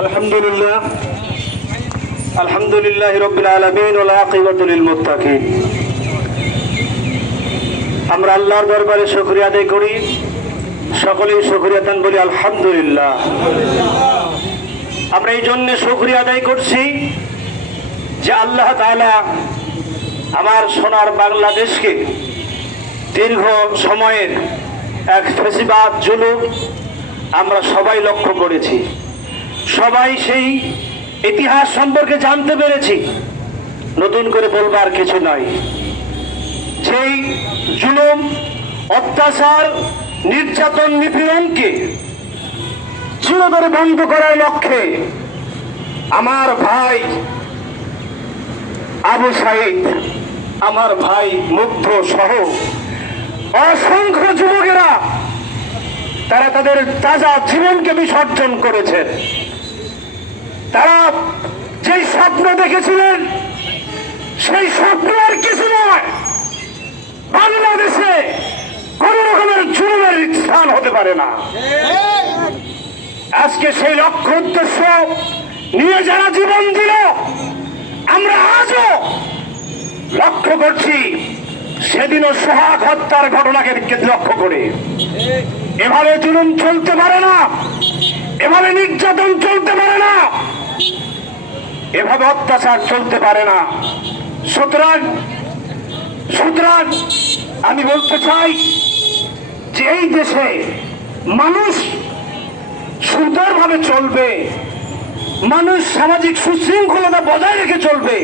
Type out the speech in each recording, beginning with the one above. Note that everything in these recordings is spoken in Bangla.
আলহামদুলিল্লাহ আলহামদুলিল্লাহি রাব্বিল আলামিন ওয়াল আকিবাতু লিল মুত্তাকিন। আমরা আল্লাহর দরবারে শুকরিয়া আদায় করি, সকলেই শুকরিয়া দান বলি আলহামদুলিল্লাহ। আমরা এই জন্য শুকরিয়া আদায় করছি যে আল্লাহ তাআলা আমার সোনার বাংলাদেশকে দীর্ঘ সময়ের এক ফেসিবাদ জুলুম আমরা সবাই লক্ষ্য করেছি, সবাই সেই ইতিহাস সম্পর্কে জানতে পেরেছি। নতুন করে বলবার কিছু নয়। সেই জুলুম, অত্যাচার, নির্যাতন, নিপীড়নকে চিরতরে বন্ধ করার লক্ষ্যে আমার ভাই আবু সাঈদ, আমার ভাই মুগ্ধ সহ অসংখ্য যুবকেরা তারা তাদের তাজা জীবনকে বিসর্জন করেছেন। তারা যেই স্বপ্ন দেখেছিলেন সেই স্বপ্ন আর কিছু নয়, বাংলাদেশে কোন রকমের জুলুমের স্থান হতে পারে না। আজকে সেই লক্ষ্য উদ্দেশ্য নিয়ে যারা জীবন দিল, আমরা আজও লক্ষ্য করছি সেদিনও সোহাগ হত্যার ঘটনাকে লক্ষ্য করে। এভাবে জুলুম চলতে পারে না, এভাবে নির্যাতন চলতে পারে না, এভাবে অত্যাচার চলতে পারে না। সুতরাং আমি বলতে চাই যে এই দেশে মানুষ সুন্দরভাবে চলবে, মানুষ সামাজিক সুশৃঙ্খলতা বজায় রেখে চলবে,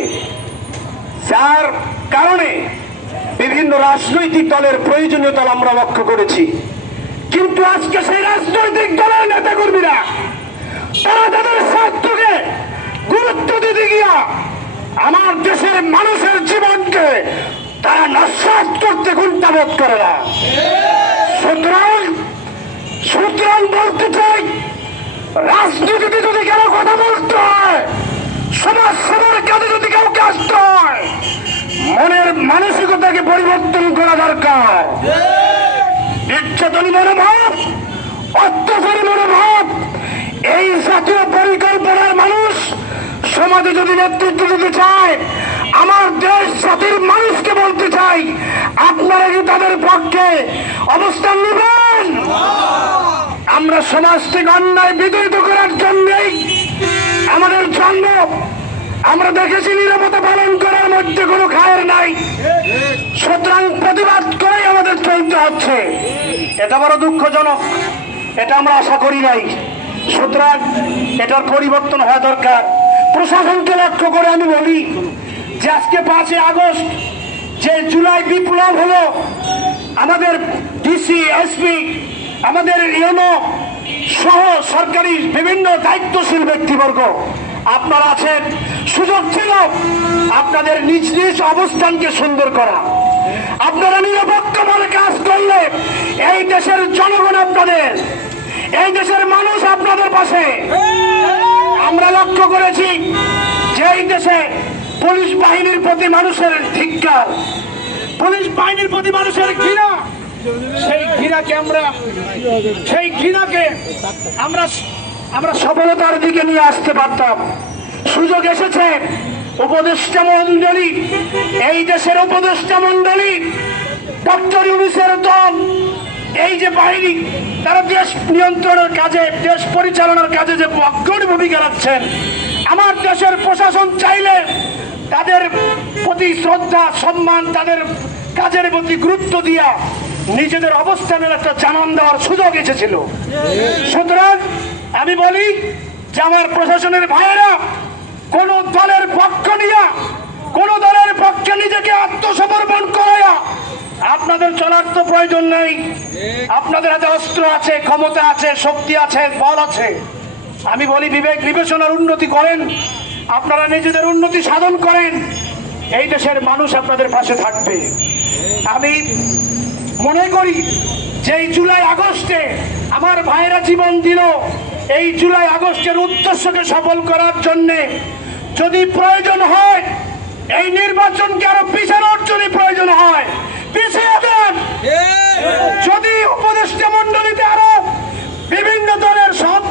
যার কারণে বিভিন্ন রাজনৈতিক দলের প্রয়োজনীয়তা আমরা লক্ষ্য করেছি। কিন্তু আজকে সেই রাজনৈতিক দলের নেতা কর্মীরা তারা তাদের স্বার্থকে গুরুত্ব দিতে গিয়া আমার দেশের মানুষের জীবনকে তারা নস্যাৎ করতে কুণ্ঠাবোধ করে না। সুতরাং বলতে চাই, রাজনীতিতে যদি কেন কথা বলতে হয়, সমাজ সেবার কাজে যদি কাউকে আসতে হয়, মনের মানসিকতাকে পরিবর্তন করা দরকার। নির্যাতনী মনোভাব, অত্যাচারী মনোভাব, এই জাতীয় পরিকল্পনার মানুষ সমাজে যদি নেতৃত্ব দিতে চায়, আমার দেশ জাতির মানুষকে বলতে চাই, আপনারা কি তাদের পক্ষে অবস্থান নেবেন? আমরা সমাজ থেকে অন্যায় বিতাড়িত করার জন্যই আমাদের জন্ম। আমরা দেখেছি নীরবতা পালন করার মধ্যে কোনো খায়ের নাই। সুতরাং প্রতিবাদ করেই আমাদের চলতে হচ্ছে। এটা বড় দুঃখজনক, এটা আমরা আশা করি নাই। সুতরাং এটার পরিবর্তন হওয়া দরকার। প্রশাসনকে লক্ষ্য করে আমি বলি যে আজকে 5 আগস্ট যে জুলাই বিপ্লব হলো, আমাদের ডিসি, এসপি, আমাদের ইউনো সহ সরকারি বিভিন্ন দায়িত্বশীল ব্যক্তিবর্গ আপনারা আছেন, সুযোগ ছিল আপনাদের নিজ নিজ অবস্থানকে সুন্দর করা। আপনারা নিরপেক্ষভাবে কাজ করলে এই দেশের জনগণ আপনাদের, এই দেশের মানুষ আপনাদের পাশে। আমরা লক্ষ্য করেছি যে এই দেশে পুলিশ বাহিনীর প্রতি মানুষের ধিক্কার, পুলিশ বাহিনীর প্রতি মানুষের ঘৃণা, সেই ঘৃণাকে আমরা সফলতার দিকে নিয়ে আসতে পারতাম। সুযোগ এসেছে, উপদেষ্টা মন্ডলী, এই দেশের উপদেষ্টা মন্ডলী, ডক্টর ইউনূসের দল, এই যে বাহিনী, তারা দেশ নিয়ন্ত্রণের কাজে, দেশ পরিচালনার কাজে যে অগ্রণী ভূমিকা রাখছেন, আমার দেশের প্রশাসন চাইলে তাদের প্রতি শ্রদ্ধা, সম্মান, তাদের কাজের প্রতি গুরুত্ব দিয়া নিজেদের অবস্থানের একটা জানান দেওয়ার সুযোগ এসেছিল। সুতরাং আমি বলি যে আমার প্রশাসনের ভাইয়েরা কোন দলের পক্ষ নিয়ে, কোন দলের পক্ষে নিজেকে আত্মসমর্পণ করাইয়া আপনাদের চলার তো প্রয়োজন নেই। আপনাদের হাতে অস্ত্র আছে, ক্ষমতা আছে, শক্তি আছে, বল আছে। আমি বলি বিবেক বিবেচনার উন্নতি করেন, আপনারা নিজেদের উন্নতি সাধন করেন, এই দেশের মানুষ আপনাদের পাশে থাকবে। আমি মনে করি যে এই জুলাই আগস্টে আমার ভাইয়েরা জীবন দিল, এই জুলাই আগস্টের উদ্দেশ্যকে সফল করার জন্য যদি প্রয়োজন হয়, এই নির্বাচনকে আরো পিছানোর যদি প্রয়োজন হয়, পিছিয়ে দেন। যদি উপদেষ্টা মন্ডলীতে আরো বিভিন্ন দলের সব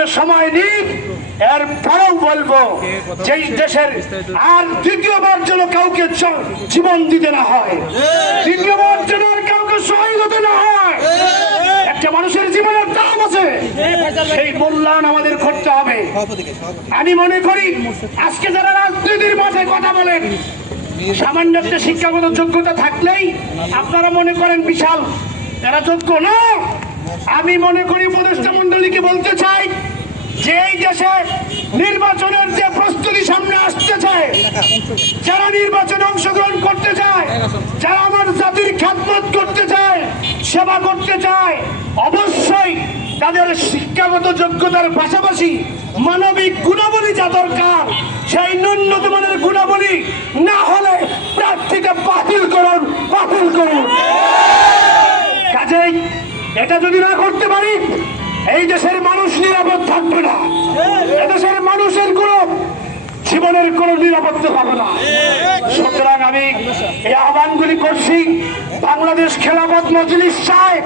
নির্বাচনের সময় নিই, এরপরেও বলবো যে এই দেশের আর দ্বিতীয়বার যেন কাউকে জীবন দিতে না হয়, দ্বিতীয়বার যেন আর কাউকে শহীদ হতে না হয়। একটা মানুষের জীবনের দাম আছে, সেই মূল্যায়ন আমাদের করতে হবে। আমি মনে করি আজকে যারা রাজনীতির মাঠে কথা বলেন, সামান্য একটা শিক্ষাগত যোগ্যতা থাকলেই আপনারা মনে করেন বিশাল এরা যোগ্য না। আমি মনে করি উপদেষ্টা মন্ডলীকে বলতে চাই যে এই দেশে নির্বাচনের যে প্রস্তুতি সামনে আসতে চায়, যারা নির্বাচনে অংশগ্রহণ করতে চায়, যারা আমার জাতির খ্যাতমত করতে চায়, সেবা করতে চায়, অবশ্যই তাদের শিক্ষাগত যোগ্যতার পাশাপাশি মানবিক গুণাবলী যা দরকার, সেই ন্যূনতম মানের গুণাবলী না হলে প্রার্থীকে বাতিল করুন, বাতিল করুন। কাজেই এটা যদি না করতে পারি, এই দেশের মানুষ নিরাপদ থাকবে না, এদেশের মানুষের কোনো জীবনের কোনো নিরাপত্তা পাবে না। সুতরাং আমি এই আহ্বানগুলি করছি, বাংলাদেশ খেলাফত মজলিস চায়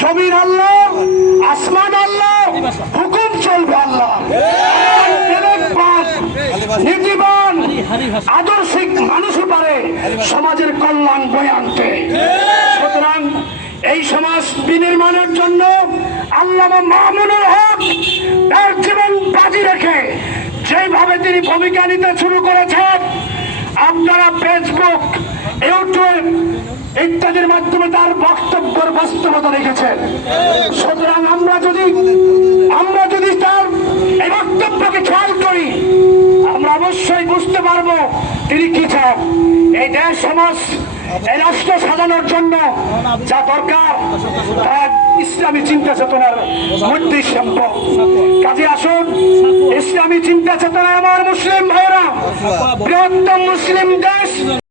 জমির আল্লাহ, আসমান আল্লাহ, হুকুম চলবে আল্লাহ, নীতিবান আদর্শিক মানুষও পারে সমাজের কল্যাণ বয়ে আনতে। সুতরাং এই সমাজ বিনির্মাণের জন্য আল্লামা মামুনুল হক তার জীবন বাজি রেখে যেভাবে তিনি ভূমিকা নিতে শুরু করেছেন, আপনারা ফেসবুক, ইউটিউব ইত্যাদির মাধ্যমে তার বক্তব্যের বাস্তবতা রেখেছেন। সুতরাং আমরা যদি তার এই বক্তব্যকে খেয়াল করি, আমরা অবশ্যই বুঝতে পারবো তিনি কি চান। এই দেশ সমাজ, এই রাষ্ট্র সাজানোর জন্য যা দরকার ইসলামী চিন্তা চেতনার মধ্যেই সম্ভব। কাজে আসুন, ইসলামী চিন্তা চেতনায় আমার মুসলিম ভাইয়েরা, বৃহত্তম মুসলিম দেশ